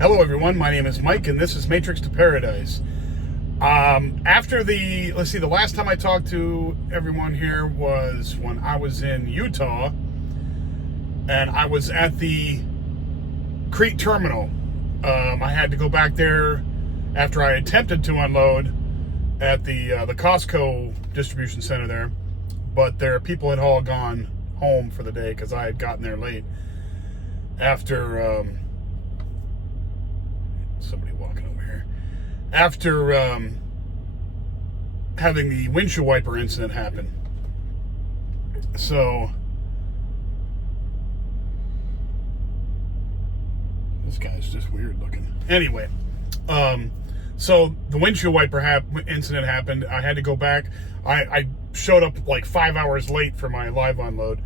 Hello everyone, my name is Mike and this is Matrix to Paradise. The last time I talked to everyone here was when I was in Utah and I was at the Crete terminal. I had to go back there after I attempted to unload at the Costco distribution center there, but their people had all gone home for the day because I had gotten there late after somebody walking over here after having the windshield wiper incident happen. So this guy's just weird looking. Anyway, so the windshield wiper incident happened. I had to go back. I showed up like 5 hours late for my live unload,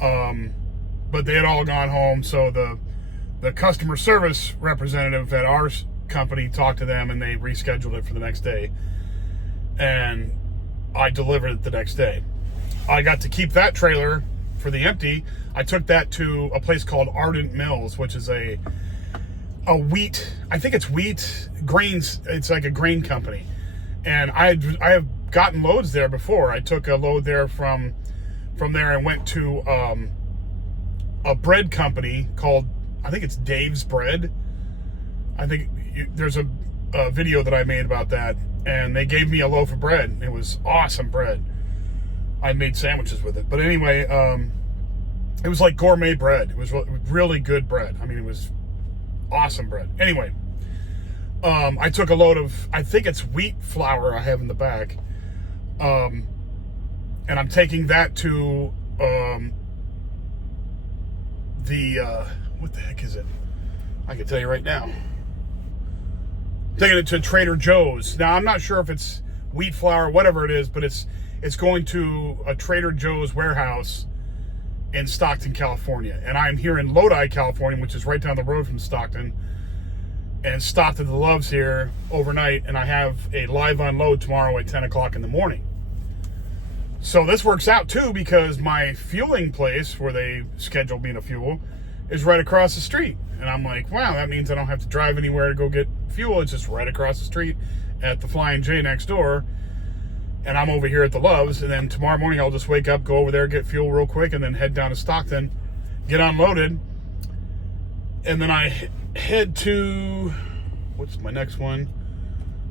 but they had all gone home. So the customer service representative at our company talked to them and they rescheduled it for the next day, and I delivered it the next day. I got to keep that trailer for the empty. I took that to a place called Ardent Mills, which is a wheat, I think it's wheat grains. It's like a grain company, and I have gotten loads there before. I took a load there from there and went to a bread company called, I think it's Dave's Bread. I think there's a video that I made about that, and they gave me a loaf of bread. It was awesome bread. I made sandwiches with it. But anyway, it was like gourmet bread. It was really good bread. I mean, it was awesome bread. Anyway, I took a load of, I think it's wheat flour I have in the back. And I'm taking that to what the heck is it? I can tell you right now. Taking it to Trader Joe's. Now, I'm not sure if it's wheat flour, whatever it is, but it's going to a Trader Joe's warehouse in Stockton, California. And I'm here in Lodi, California, which is right down the road from Stockton, and stopped at the Loves here overnight, and I have a live unload tomorrow at 10 o'clock in the morning. So this works out too, because my fueling place where they scheduled me to fuel is right across the street. And I'm like, wow, that means I don't have to drive anywhere to go get fuel. It's just right across the street at the Flying J next door. And I'm over here at the Loves. And then tomorrow morning I'll just wake up, go over there, get fuel real quick, and then head down to Stockton, get unloaded. And then I head to, what's my next one?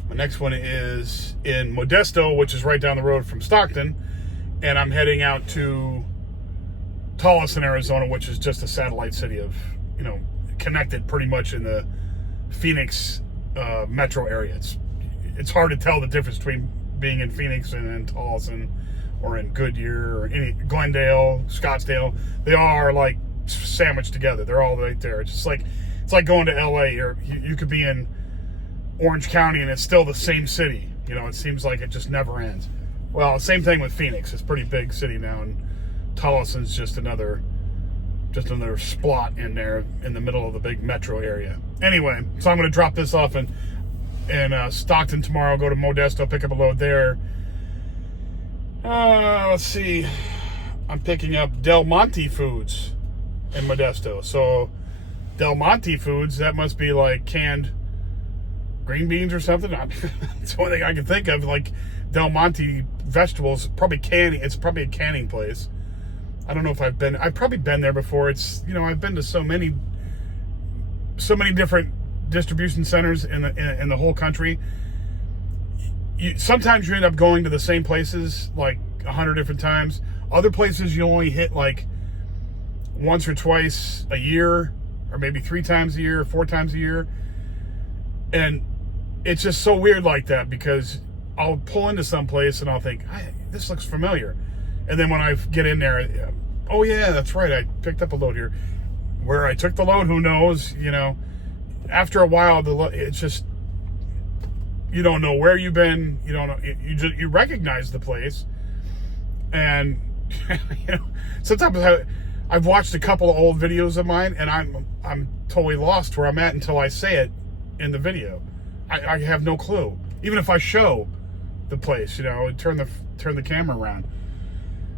My next one is in Modesto, which is right down the road from Stockton. And I'm heading out to Tolleson, Arizona, which is just a satellite city of, connected pretty much in the Phoenix metro area. It's hard to tell the difference between being in Phoenix and in Tolleson or in Goodyear or Glendale, Scottsdale. They all are like sandwiched together. They're all right there. It's like going to LA, or you could be in Orange County and it's still the same city. It seems like it just never ends. Well, same thing with Phoenix. It's a pretty big city now, and Tolleson's just another splot in there in the middle of the big metro area. Anyway, so I'm going to drop this off in Stockton tomorrow, go to Modesto, pick up a load there. Let's see. I'm picking up Del Monte Foods in Modesto. So Del Monte Foods, that must be like canned green beans or something. It's the only thing I can think of, like Del Monte vegetables, probably canning. It's probably a canning place. I don't know if I've probably been there before. It's, I've been to so many different distribution centers in the whole country. Sometimes you end up going to the same places like 100 different times. Other places you only hit like once or twice a year, or maybe 3 times a year, 4 times a year. And it's just so weird like that, because I'll pull into some place and I'll think, this looks familiar. And then when I get in there, oh yeah, that's right, I picked up a load here. Where I took the load, who knows? After a while, it's just, you don't know where you've been. You don't know. You recognize the place, and sometimes I've watched a couple of old videos of mine, and I'm totally lost where I'm at until I say it in the video. I have no clue. Even if I show the place, turn the camera around.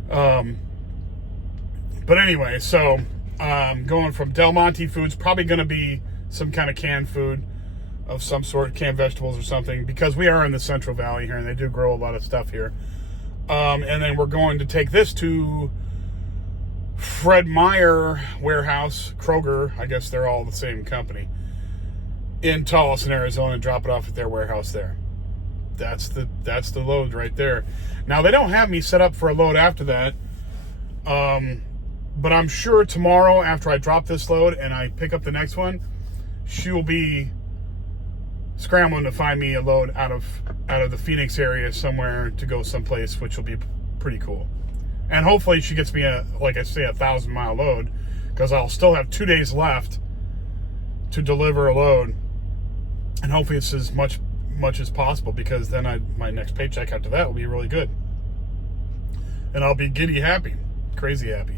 But anyway, so going from Del Monte Foods, probably going to be some kind of canned food of some sort, canned vegetables or something, because we are in the Central Valley here and they do grow a lot of stuff here. And then we're going to take this to Fred Meyer warehouse, Kroger, I guess they're all the same company, in Tolleson, Arizona, and drop it off at their warehouse there. That's the load right there. Now, they don't have me set up for a load after that, but I'm sure tomorrow after I drop this load and I pick up the next one, she will be scrambling to find me a load out of the Phoenix area somewhere to go someplace, which will be pretty cool. And hopefully she gets me a 1,000-mile load, because I'll still have 2 days left to deliver a load, and hopefully it's as much as possible, because then my next paycheck after that will be really good, and I'll be giddy happy, crazy happy.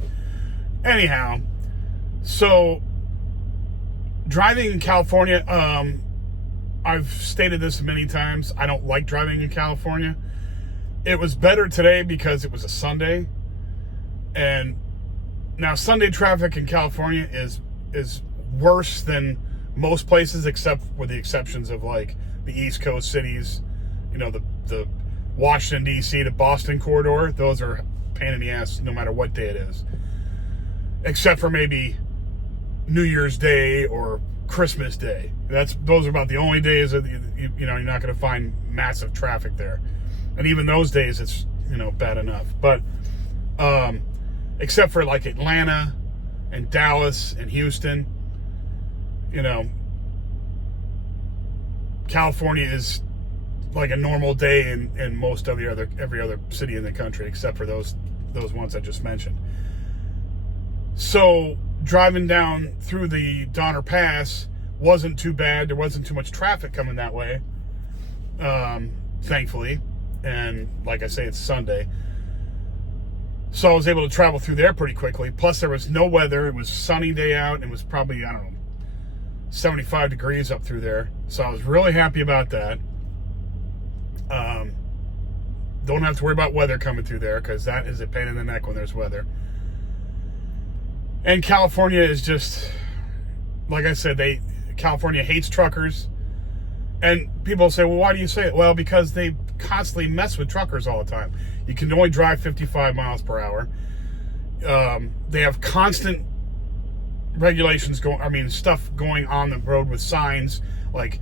Anyhow, so driving in California, I've stated this many times, I don't like driving in California. It was better today because it was a Sunday. And now Sunday traffic in California is worse than most places, except with the exceptions of like the East Coast cities, you know, the Washington, D.C. to Boston corridor. Those are a pain in the ass no matter what day it is. Except for maybe New Year's Day or Christmas Day. Those are about the only days that you're not going to find massive traffic there, and even those days it's bad enough. But except for like Atlanta and Dallas and Houston, California is like a normal day in most of every other city in the country, except for those ones I just mentioned. So driving down through the Donner Pass wasn't too bad. There wasn't too much traffic coming that way, thankfully. And like I say, it's Sunday, so I was able to travel through there pretty quickly. Plus, there was no weather. It was a sunny day out, and it was probably, 75 degrees up through there. So I was really happy about that. Don't have to worry about weather coming through there, because that is a pain in the neck when there's weather. And California is just, like I said, California hates truckers. And people say, well, why do you say it? Well, because they constantly mess with truckers all the time. You can only drive 55 miles per hour. They have constant regulations stuff going on the road with signs like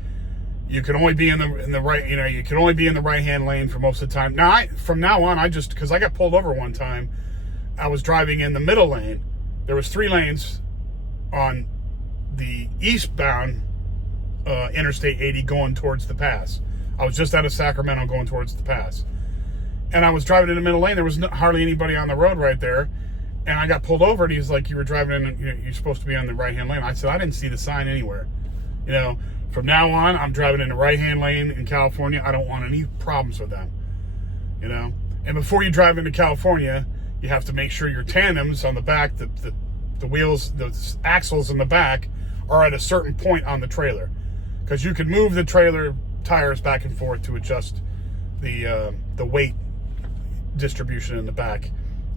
you can only be in the right, you can only be in the right-hand lane for most of the time. Now, from now on, because I got pulled over one time, I was driving in the middle lane. There was 3 lanes on the eastbound Interstate 80 going towards the pass. I was just out of Sacramento going towards the pass. And I was driving in the middle lane. There was hardly anybody on the road right there. And I got pulled over, and he's like, you were driving in, you're supposed to be on the right-hand lane. I said, I didn't see the sign anywhere. From now on, I'm driving in the right-hand lane in California. I don't want any problems with them. And before you drive into California, you have to make sure your tandems on the back, the wheels, the axles in the back are at a certain point on the trailer. Because you can move the trailer tires back and forth to adjust the weight distribution in the back,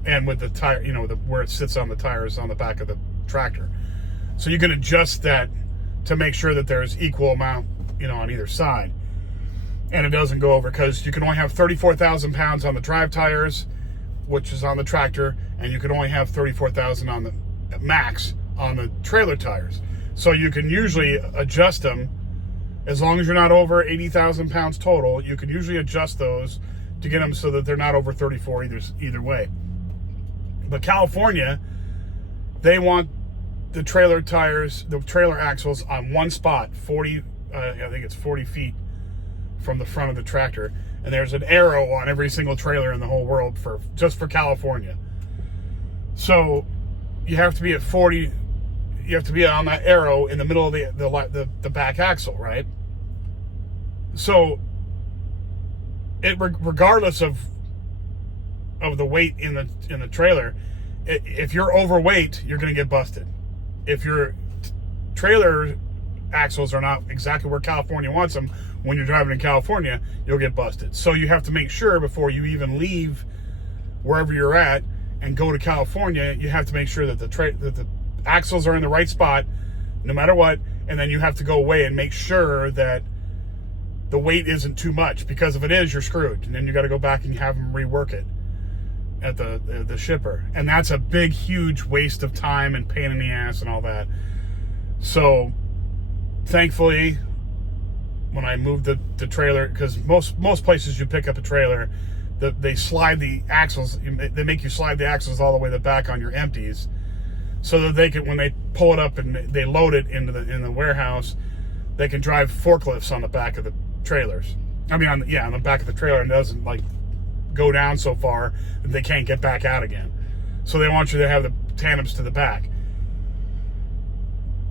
and with the tire, where it sits on the tires on the back of the tractor. So you can adjust that to make sure that there's equal amount, on either side, and it doesn't go over, because you can only have 34,000 pounds on the drive tires, which is on the tractor, and you can only have 34,000 on the max on the trailer tires. So you can usually adjust them. As long as you're not over 80,000 pounds total, you can usually adjust those to get them so that they're not over 34 either way. But California, they want the trailer tires, the trailer axles on one spot, 40, I think it's 40 feet from the front of the tractor. And there's an arrow on every single trailer in the whole world just for California. So you have to be at 40, you have to be on that arrow in the middle of the back axle, right? So regardless of the weight in the trailer, if you're overweight, you're going to get busted. If your trailer axles are not exactly where California wants them when you're driving in California, you'll get busted. So you have to make sure before you even leave wherever you're at and go to California, you have to make sure that the axles are in the right spot no matter what. And then you have to go away and make sure that the weight isn't too much, because if it is, you're screwed. And then you got to go back and have them rework it at the shipper. And that's a big, huge waste of time and pain in the ass and all that. So thankfully, when I moved the trailer, because most places you pick up a trailer, they slide the axles, they make you slide the axles all the way to the back on your empties, so that they can, when they pull it up and they load it in the warehouse, they can drive forklifts on the back of the trailers. I mean, on the back of the trailer, and it doesn't like go down so far that they can't get back out again. So they want you to have the tandems to the back.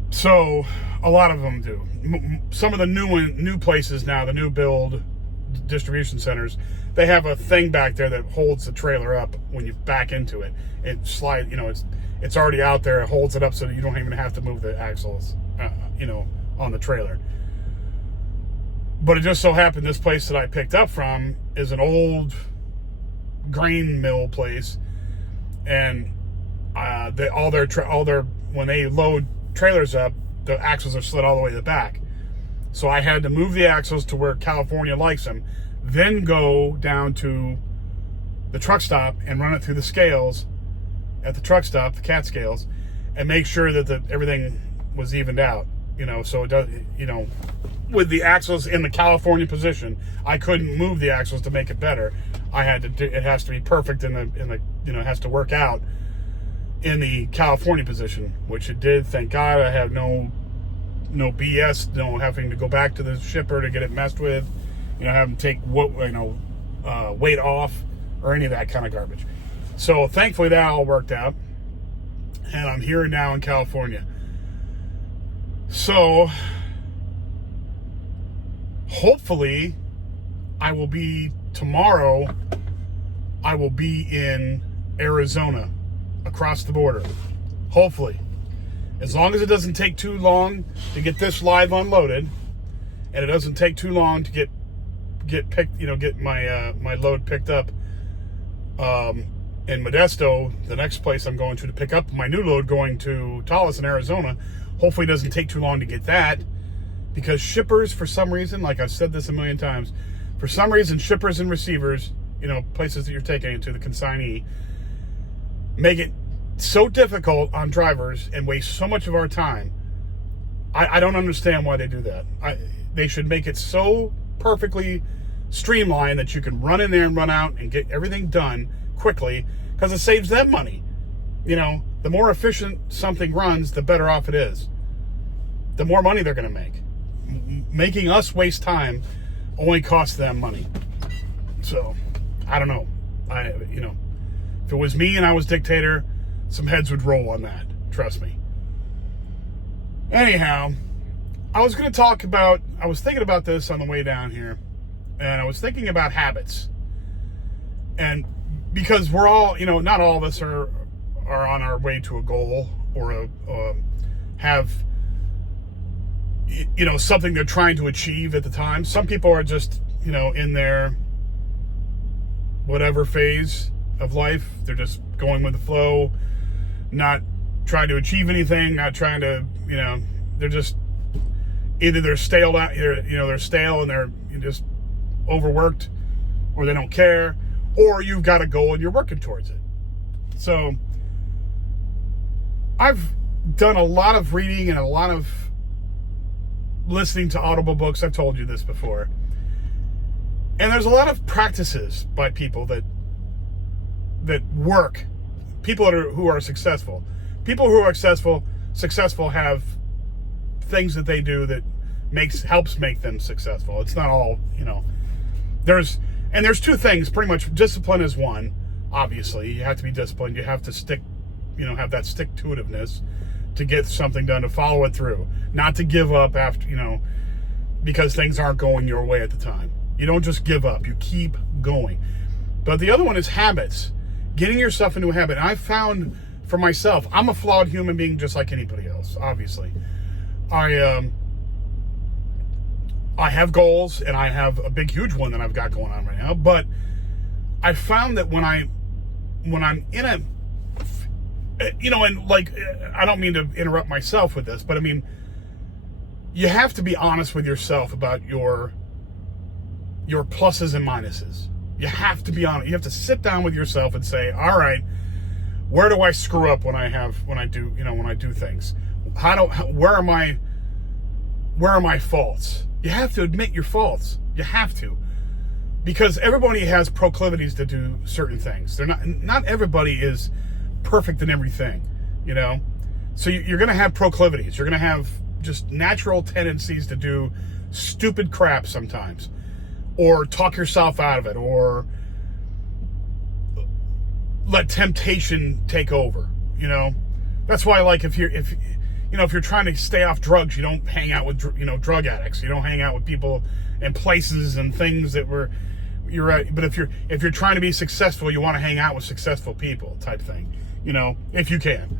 So a lot of them do. Some of the new places now, the new build distribution centers, they have a thing back there that holds the trailer up when you back into it. It slides, it's already out there. It holds it up so that you don't even have to move the axles, on the trailer. But it just so happened this place that I picked up from is an old grain mill place, and when they load trailers up, the axles are slid all the way to the back. So I had to move the axles to where California likes them, then go down to the truck stop and run it through the scales at the truck stop, the cat scales, and make sure that everything was evened out. So it does, with the axles in the California position, I couldn't move the axles to make it better. It has to be perfect it has to work out in the California position, which it did. Thank God. I have no BS, no having to go back to the shipper to get it messed with, have them take weight off or any of that kind of garbage. So thankfully that all worked out, and I'm here now in California. So hopefully tomorrow I will be in Arizona, across the border. Hopefully. As long as it doesn't take too long to get this live unloaded, and it doesn't take too long to get my load picked up in Modesto, the next place I'm going to pick up my new load going to Taos in Arizona. Hopefully it doesn't take too long to get that, because shippers, for some reason, like I've said this a million times, for some reason shippers and receivers, places that you're taking it to, the consignee, make it so difficult on drivers and waste so much of our time. I don't understand why they do that. They should make it so perfectly streamlined that you can run in there and run out and get everything done quickly, because it saves them money. The more efficient something runs, the better off it is. The more money they're going to make. Making us waste time only costs them money. So, I don't know. If it was me and I was dictator, some heads would roll on that. Trust me. Anyhow, I was thinking about this on the way down here, and I was thinking about habits. And because we're all, not all of us are on our way to a goal or have, something they're trying to achieve at the time. Some people are just, in their whatever phase of life. They're just going with the flow, not trying to achieve anything, not trying to, they're just, either they're stale out, they're stale and they're just overworked, or they don't care, or you've got a goal and you're working towards it. So I've done a lot of reading and a lot of listening to audible books. I've told you this before. And there's a lot of practices by people that work. People who are successful. People who are successful have things that they do that helps make them successful. It's not all, There's two things, pretty much. Discipline is one. Obviously, you have to be disciplined. You have to stick, have that stick-to-itiveness to get something done, to follow it through, not to give up after, because things aren't going your way at the time. You don't just give up. You keep going. But the other one is habits. Getting yourself into a habit. And I've found for myself, I'm a flawed human being just like anybody else, obviously. I have goals, and I have a big, huge one that I've got going on right now. But I found that when I'm in and like, I don't mean to interrupt myself with this, but I mean, you have to be honest with yourself about your pluses and minuses. You have to be honest. You have to sit down with yourself and say, all right, where do I screw up when I do things? Where are my faults? You have to admit your faults. You have to. Because everybody has proclivities to do certain things. Not everybody is perfect in everything, So you're going to have proclivities. You're going to have just natural tendencies to do stupid crap sometimes, or talk yourself out of it, or let temptation take over. That's why, like, if you're trying to stay off drugs, you don't hang out with drug addicts. You don't hang out with people and places and things that you're right. But if you're trying to be successful, you want to hang out with successful people, type thing. If you can.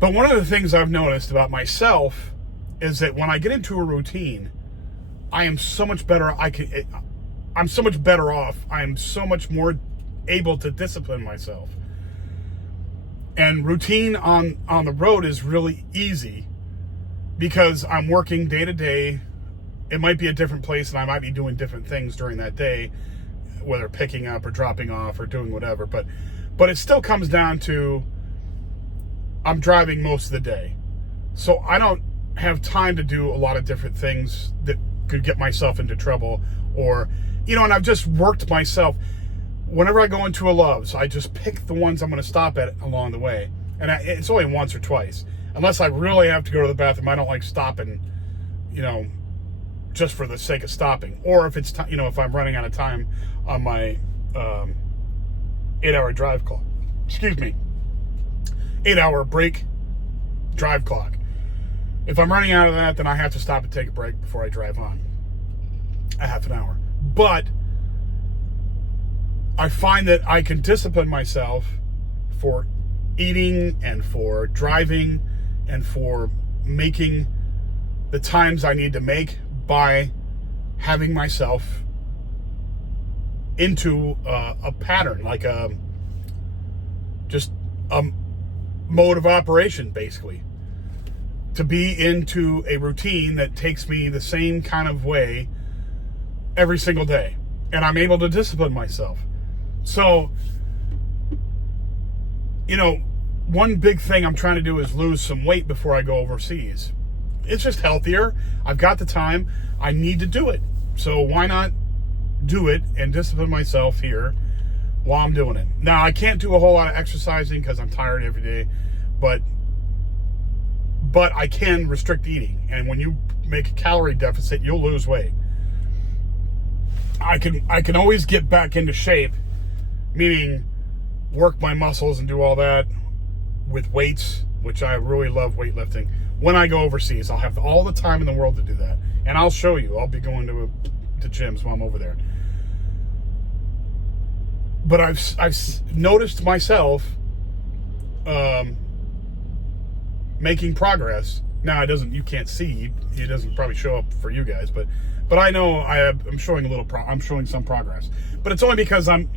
But one of the things I've noticed about myself is that when I get into a routine, I am so much better. I'm so much better off. I am so much more able to discipline myself. And routine on the road is really easy because I'm working day to day. It might be a different place and I might be doing different things during that day, whether picking up or dropping off or doing whatever. But it still comes down to I'm driving most of the day. So I don't have time to do a lot of different things that could get myself into trouble, or, and I've just worked myself. Whenever I go into a Love's, I just pick the ones I'm going to stop at along the way. And it's only once or twice. Unless I really have to go to the bathroom, I don't like stopping, just for the sake of stopping. Or if it's, if I'm running out of time on my 8-hour drive clock. 8-hour break drive clock. If I'm running out of that, then I have to stop and take a break before I drive on. A half an hour. But I find that I can discipline myself for eating and for driving and for making the times I need to make by having myself into a pattern, like just a mode of operation, basically. To be into a routine that takes me the same kind of way every single day. And I'm able to discipline myself. So, one big thing I'm trying to do is lose some weight before I go overseas. It's just healthier. I've got the time. I need to do it. So why not do it and discipline myself here while I'm doing it? Now, I can't do a whole lot of exercising because I'm tired every day, but I can restrict eating. And when you make a calorie deficit, you'll lose weight. I can always get back into shape, meaning work my muscles and do all that with weights, which I really love weightlifting. When I go overseas, I'll have all the time in the world to do that. And I'll show you. I'll be going to gyms while I'm over there. But I've noticed myself making progress. Now you can't see. It doesn't probably show up for you guys, but I know I'm showing I'm showing some progress. But it's only because I'm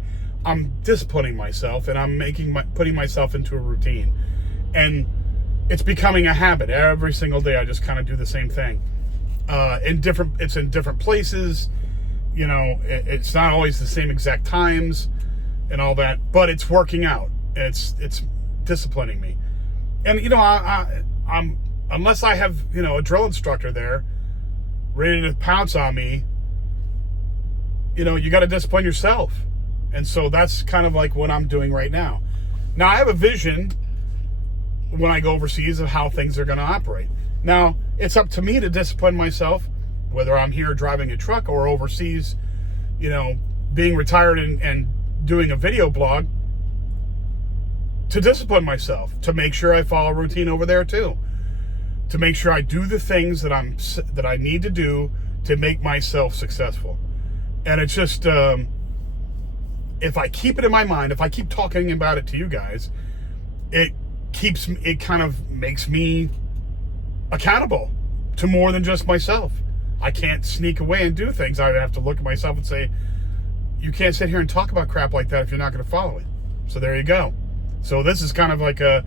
disciplining myself and I'm putting myself into a routine, and it's becoming a habit. Every single day, I just kind of do the same thing. It's in different places. It's not always the same exact times and all that, but it's working out. It's disciplining me. And I'm unless I have a drill instructor there ready to pounce on me, you got to discipline yourself. And so that's kind of like what I'm doing right now. Now, I have a vision when I go overseas of how things are going to operate. Now, it's up to me to discipline myself, whether I'm here driving a truck or overseas, being retired and doing a video blog, to discipline myself, to make sure I follow routine over there too, to make sure I do the things that I need to do to make myself successful. And it's just, if I keep it in my mind, if I keep talking about it to you guys, it kind of makes me accountable to more than just myself. I can't sneak away and do things. I have to look at myself and say, you can't sit here and talk about crap like that if you're not going to follow it. So there you go. So this is kind of like a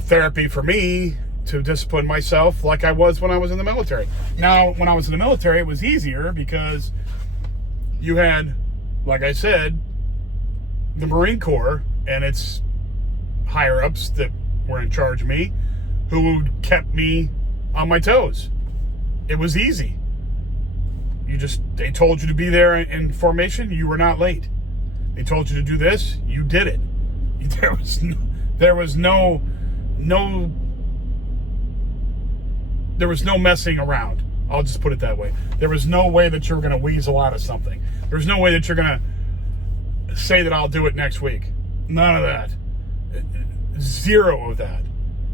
therapy for me to discipline myself like I was when I was in the military. Now, when I was in the military, it was easier because you had, like I said, the Marine Corps and its higher-ups that were in charge of me who kept me on my toes. It was easy. They told you to be there in formation, you were not late. They told you to do this, you did it. There was no messing around. I'll just put it that way. There was no way that you were going to weasel out of something. There's no way that you're going to say that I'll do it next week. None of that. Zero of that.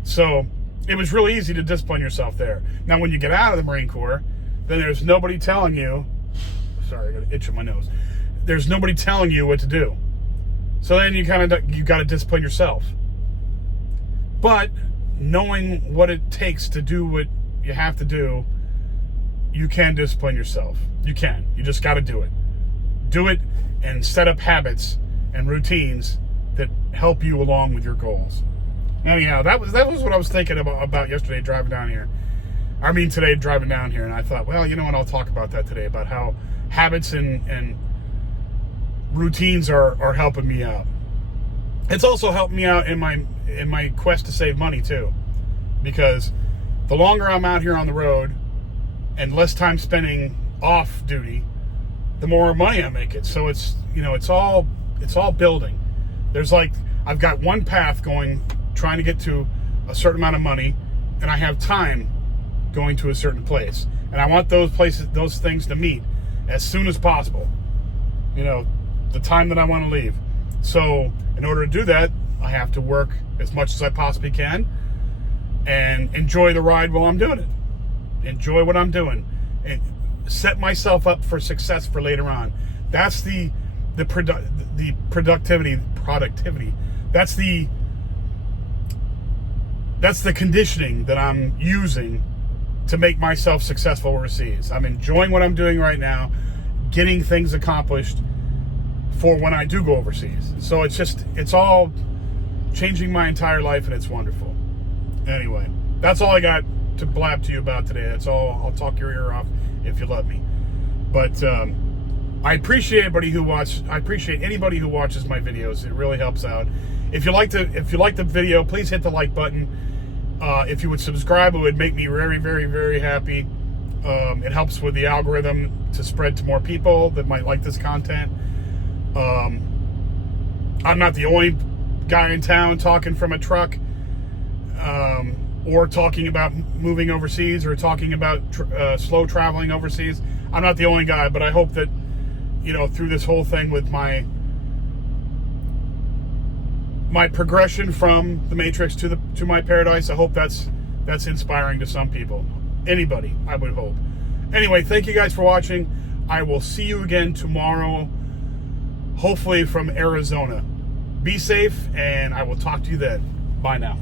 So it was really easy to discipline yourself there. Now, when you get out of the Marine Corps, then there's nobody telling you. Sorry, I got an itch in my nose. There's nobody telling you what to do. So then you got to discipline yourself. But knowing what it takes to do what you have to do, you can discipline yourself. You can. You just got to do it. Do it and set up habits and routines that help you along with your goals. Anyhow, that was what I was thinking about yesterday driving down here. I mean, today driving down here, and I thought, well, you know what? I'll talk about that today, about how habits and routines are helping me out. It's also helped me out in my quest to save money too, because the longer I'm out here on the road and less time spending off duty, the more money I make it. So it's all building. There's I've got one path going, trying to get to a certain amount of money, and I have time going to a certain place, and I want those things to meet as soon as possible. The time that I want to leave. So in order to do that, I have to work as much as I possibly can and enjoy the ride while I'm doing it. Enjoy what I'm doing and set myself up for success for later on. That's the productivity. That's the conditioning that I'm using to make myself successful overseas. I'm enjoying what I'm doing right now, getting things accomplished for when I do go overseas. So it's all changing my entire life, and it's wonderful. Anyway, that's all I got to blab to you about today. That's all. I'll talk your ear off if you let me. But I appreciate anybody who watches my videos. It really helps out. If you like the video, please hit the like button. If you would subscribe, it would make me very, very, very happy. It helps with the algorithm to spread to more people that might like this content. I'm not the only guy in town talking from a truck, or talking about moving overseas, or talking about slow traveling overseas. I'm not the only guy, but I hope that, through this whole thing with my progression from the Matrix to my paradise, I hope that's inspiring to some people. Anybody, I would hope. Anyway, thank you guys for watching. I will see you again tomorrow, hopefully from Arizona. Be safe, and I will talk to you then. Bye now.